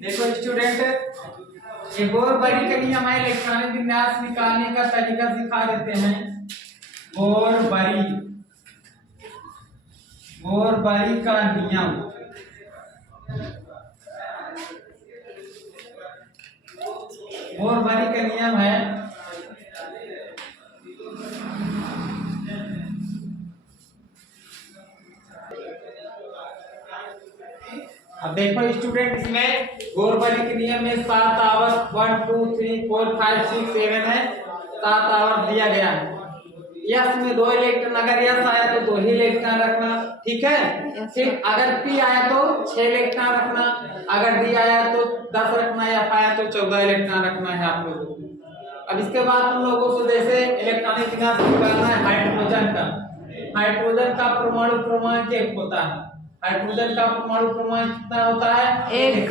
देखो स्टूडेंट, ये बोर बरी के नियम है, इलेक्ट्रॉनिक विन्यास निकालने का तरीका सिखा देते हैं। बोर बरी का नियम, बोर बरी का नियम है अब देखो स्टूडेंट, इसमें बोर बरी के नियम में 7 आवर्त 1 2 3 4 5 6 7 है, 7 आवर्त दिया गया है। यस में 2 इलेक्ट्रॉन, अगर यस आया तो 2 ही इलेक्ट्रॉन रखना, ठीक है। फिर अगर पी आया तो 6 इलेक्ट्रॉन रखना, अगर डी आया तो 10 रखना, एफ आया तो 14 इलेक्ट्रॉन रखना है आप लोगों को। अब इसके बाद तुम लोगों को जैसे इलेक्ट्रॉनिक विन्यास निकालना है हाइड्रोजन का। हाइड्रोजन का परमाणु क्रमांक 1 होता है। हाइड्रोजन का परमाणु क्रमांक कितना होता है? 1।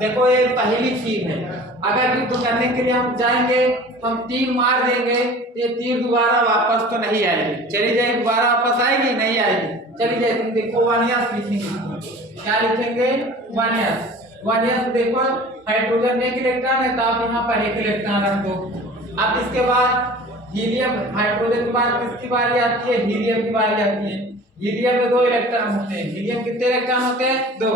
देखो ये पहली चीज है, अगर युद्ध करने के लिए हम जाएंगे तो हम तीर मार देंगे तो ये तीर दोबारा वापस तो नहीं आएगी, चली जाएगी, दोबारा वापस आएगी नहीं आएगी, चली जाए। तुम देखो वानियास लिखेंगे, क्या लिखेंगे? वानियास। देखो हाइड्रोजन में 1 इलेक्ट्रॉन है तो आप यहाँ पर 1 इलेक्ट्रॉन रख दो। अब इसके बाद हीलियम, हाइड्रोजन के बाद किसकी बारी आती है? हीलियम की बारी आती है। हीलियम में 2 इलेक्ट्रॉन होते हैं। हीलियम कितने इलेक्ट्रॉन होते हैं? 2।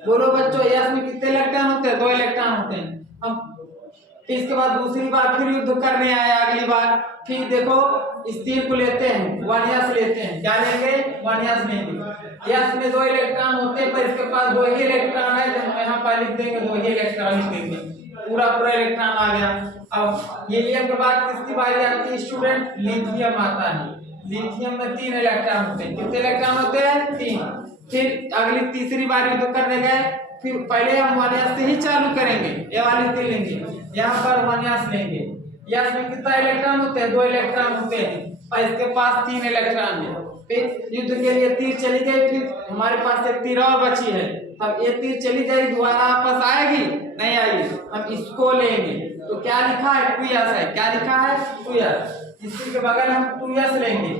बोलो बच्चों, यस में कितने इलेक्ट्रॉन होते हैं? 2 इलेक्ट्रॉन होते हैं। हम इसके बाद दूसरी बार फिर युद्ध करने आए, अगली बार फिर देखो इस तीर को लेते हैं, वानियास लेते हैं। क्या लेंगे? वानियास लेंगे। यस में 2 इलेक्ट्रॉन होते हैं पर इसके पास 2 ही इलेक्ट्रॉन है, तो हम यहाँ पर लिख देंगे 2 ही इलेक्ट्रॉन लिख देंगे, पूरा इलेक्ट्रॉन आ गया। अब हीलियम के बाद किसकी बारी आती है स्टूडेंट? लिथियम आता है। लिथियम में 3 इलेक्ट्रॉन होते हैं। कितने इलेक्ट्रॉन होते हैं? 3। फिर अगली तीसरी बार युद्ध करने गए, फिर पहले हम वानियास से ही चालू करेंगे, ये वाली तीर लेंगे, यहाँ पर वानियास लेंगे। यस में कितना इलेक्ट्रॉन होते हैं? 2 इलेक्ट्रॉन होते हैं और इसके पास 3 इलेक्ट्रॉन है। फिर युद्ध के लिए तीर चली गई, फिर हमारे पास एक तीर और बची है, तब ये तीर चली जाएगी, दोबारा वापस आएगी नहीं आएगी, हम इसको लेंगे। तो क्या लिखा है? 2 यस है। क्या लिखा है? 2 यस। इसी के बगल हम 2 यस लेंगे।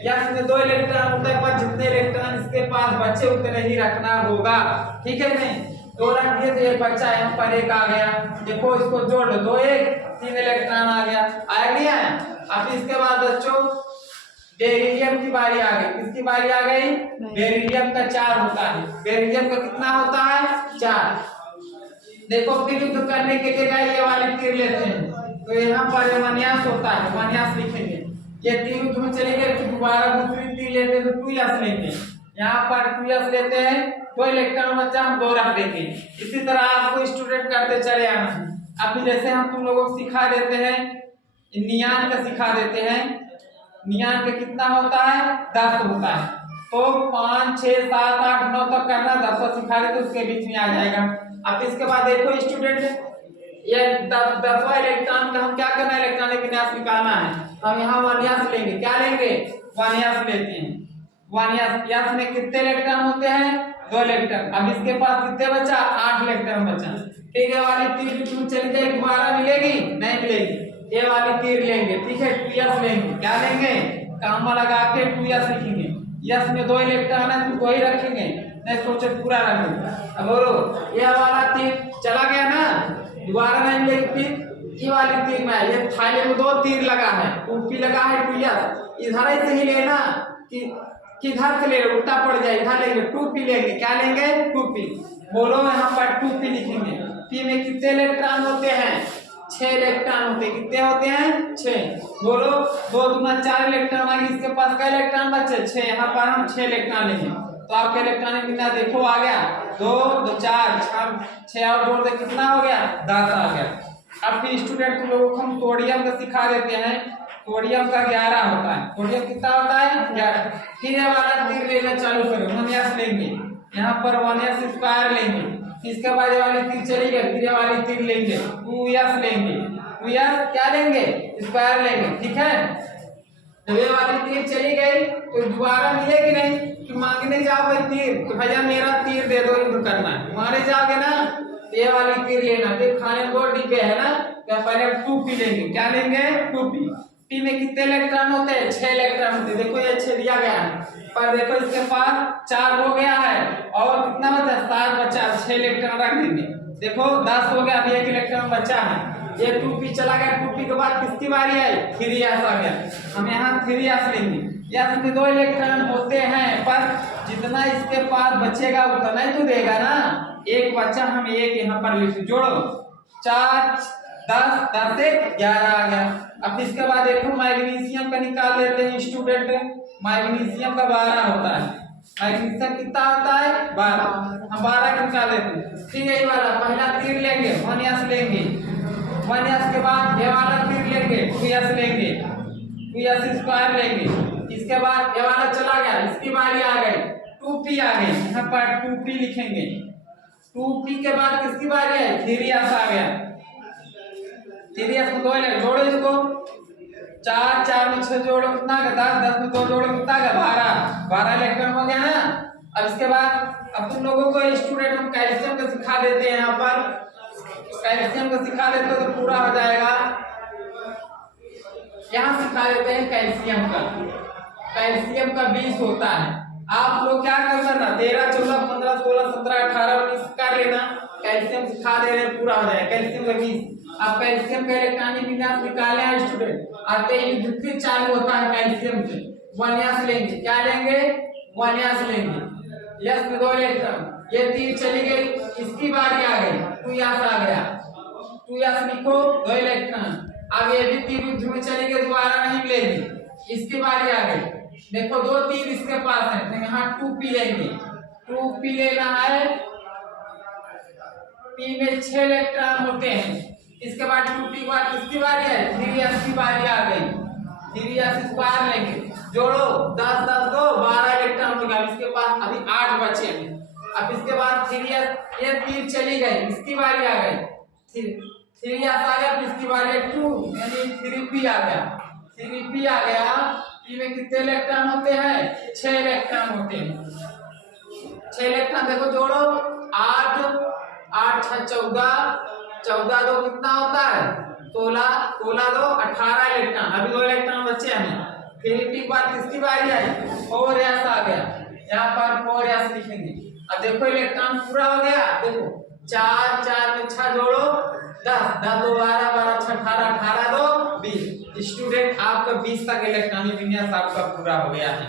यस में 2 इलेक्ट्रॉन होता है पर जितने इलेक्ट्रॉन इसके पास बचे उतने ही रखना होगा, ठीक है नहीं? 2 रख दिए तो ये बच्चा यहाँ पर 1 आ गया। देखो इसको जोड़ दो, 2 1 3 इलेक्ट्रॉन आ गया, आया नहीं आया? अब इसके बाद बच्चों बेरिलियम की बारी आ गई। किसकी बारी आ गई? बेरिलियम का 4 होता है। बेरिलियम का कितना होता है? 4। देखो फिर युद्ध करने के लिए गए, ये वाली तीर लेते हैं तो यहाँ पर वानियास होता है, वानियास लिखेंगे। ये तीर युद्ध में चले गए, फिर दोबारा दूसरी तीर लेते हैं तो 2 यस लेंगे, यहाँ पर 2 यस लेते हैं, 2 इलेक्ट्रॉन बचा, हम 2 रख देंगे। इसी तरह आपको स्टूडेंट करते चले आना। अभी जैसे हम तुम लोगों को सिखा देते हैं नियान का, सिखा देते हैं नियान का कितना होता है? 10 होता है। तो 5 6 7 8 9 तक करना, 10 सिखा देते उसके बीच में आ जाएगा। अब इसके बाद देखो स्टूडेंट, ये 10वां इलेक्ट्रॉन का हम क्या करना है? इलेक्ट्रॉनिक विन्यास निकालना है। हम यहाँ वानियास लेंगे। क्या लेंगे? वानियास लेते हैं। वानियास, यस में कितने इलेक्ट्रॉन होते हैं? 2 इलेक्ट्रॉन। अब इसके पास कितने बचा? 8 इलेक्ट्रॉन बचा, ठीक है। वाली तीर चली जाएगी, दोबारा मिलेगी नहीं मिलेगी, ये वाली तीर लेंगे, ठीक है। 2 यस लेंगे। क्या लेंगे? कामा लगा के 2 यस लिखेंगे। यस में 2 इलेक्ट्रॉन है तो 2 ही रखेंगे, नहीं सोचे पूरा रखेंगे। अब बोलो ये वाला तीर चला गया ना, दोबारा नहीं मिलेगी, फिर ये वाली तीर में ये थाली में 2 तीर लगा है, टूपी लगा है 2 यस, इधर से ही लेना कि किधर से ले, उल्टा पड़ जाए, इधर लेंगे, टूपी लेंगे। क्या लेंगे? टूपी। बोलो यहाँ पर टूपी लिखेंगे। पी में कितने इलेक्ट्रॉन होते हैं? 6 इलेक्ट्रॉन होते हैं। कितने होते हैं? 6। बोलो 2 दूना 4 इलेक्ट्रॉन आ गए, इसके पास क्या इलेक्ट्रॉन बचे? 6। यहाँ पर हम 6 इलेक्ट्रॉन लेंगे तो आपका इलेक्ट्रॉनिक विन्यास देखो आ गया 2 2 4 6 और जोड़ दे कितना हो गया? 10 आ गया। अब फिर स्टूडेंट लोगों को हम सोडियम का सिखा देते हैं। सोडियम का 11 होता है। सोडियम कितना होता है? 11। फिर ये वाला तीर लेना चालू करो, वानियास लेंगे, यहाँ पर वानियास स्क्वायर लेंगे। इसके बाद ये वाली तीर चली गई, फिर ये वाली तीर लेंगे, 2 यस लेंगे। 2 यस क्या लेंगे? स्क्वायर लेंगे, ठीक है। जब ये वाली तीर चली गई तो दोबारा मिलेगी नहीं कि मांगने जाओगे तीर तो भैया मेरा तीर दे दो, युद्ध करना है, मारे जाओगे ना ये वाली तीर लेना। फिर खाने में 2 डिब्बे है ना, तो पहले 2 पी लेंगे। क्या लेंगे? 2 पी। पी में कितने इलेक्ट्रॉन होते हैं? 6 इलेक्ट्रॉन होते हैं। देखो ये 6 दिया गया है पर देखो इसके पास 4 हो गया है और कितना 6 इलेक्ट्रॉन रख देंगे। देखो 10 हो गया, अभी 1 इलेक्ट्रॉन बचा है। ये 2p चला गया, 2p के बाद किसकी बारी आई? 3s आ गया। हम यहाँ 3s लेंगे। यस में 2 इलेक्ट्रॉन होते हैं, पर जितना इसके पास बचेगा उतना ही तो देगा ना। एक बचा, हम एक यहाँ पर लिख जोड़ो 4 10 10 से 11 आ गया। अब इसके बाद देखो मैग्नीशियम का निकाल लेते हैं स्टूडेंट। मैग्नीशियम का 12 होता है। मैग्नीशियम कितना होता है? 12। हम 12 का निकाल लेते हैं। ठीक है, ये वाला पहला तीर लेंगे 1s लेंगे, 1s के बाद ये वाला तीर लेंगे 2s लेंगे, 2s स्क्वायर लेंगे। इसके बाद ये वाला चला गया, इसकी बारी आ गई 2p आ गई। यहाँ पर 2p लिखेंगे। 2p के बाद किसकी बारी है? 3s आ गया। 3s में 2 ले जोड़ो इसको, 4 4 में 6 जोड़ो कितना का 10, 10 में 2 जोड़ो कितना का 12 इलेक्ट्रॉन हो गया ना। अब इसके बाद अब तुम लोगों को स्टूडेंट हम कैल्शियम का सिखा देते हैं। यहाँ पर कैल्शियम का सिखा देते तो पूरा हो जाएगा। यहाँ सिखा देते हैं कैल्शियम का। कैल्शियम का 20 होता है। आप लोग क्या करना, 13 14 15 16 17 18 19 कर लेना। कैल्शियम सिखा दे रहे हैं, पूरा हो जाएगा। कैल्शियम का 20। अब कैल्शियम का इलेक्ट्रॉनिक विन्यास निकाले हैं स्टूडेंट। आते ही विद्युत चालू होता है कैल्शियम से। 1s लेंगे, क्या लेंगे? 1s लेंगे। यस में 2 इलेक्ट्रॉन, ये तीर चली गई, इसकी बारी आ गई 2s आ गया। 2s लिखो 2 इलेक्ट्रॉन। अब ये भी तीर विद्युत में चली गई, दोबारा नहीं लेंगे, इसकी बारी आ गई। देखो 2 तीर इसके पास है, तो यहाँ 2p लेंगे। 2p लेना है। p में 6 इलेक्ट्रॉन होते हैं। इसके बाद 2p के बाद किसकी बारी है? 3s की बारी आ गई। 3s स्क्वायर लेंगे, जोड़ो 10 10 2 12 इलेक्ट्रॉन हो गया। इसके पास अभी 8 बचे हैं। अब इसके बाद 3s, ये तीर चली गई, इसकी बारी आ गई। 3s आ गया, इसकी बारी है 2, यानी 3p आ गया। 3p आ गया। p में कितने इलेक्ट्रॉन होते हैं? 6 इलेक्ट्रॉन होते हैं। 6 इलेक्ट्रॉन देखो जोड़ो 8 8 6 14, 14 2 कितना होता है? 16, 16 2 18 इलेक्ट्रॉन। अभी 2 इलेक्ट्रॉन बचे हैं। फिर के बाद किसकी बारी आई? 4s आ गया। यहाँ पर 4s लिखेंगे। अब देखो इलेक्ट्रॉन पूरा हो गया। देखो 4 4 में 6 जोड़ो 10 10 2 12 12 6 18 18 2 20। स्टूडेंट आपका 20 तक इलेक्ट्रॉनिक विन्यास आपका पूरा हो गया है।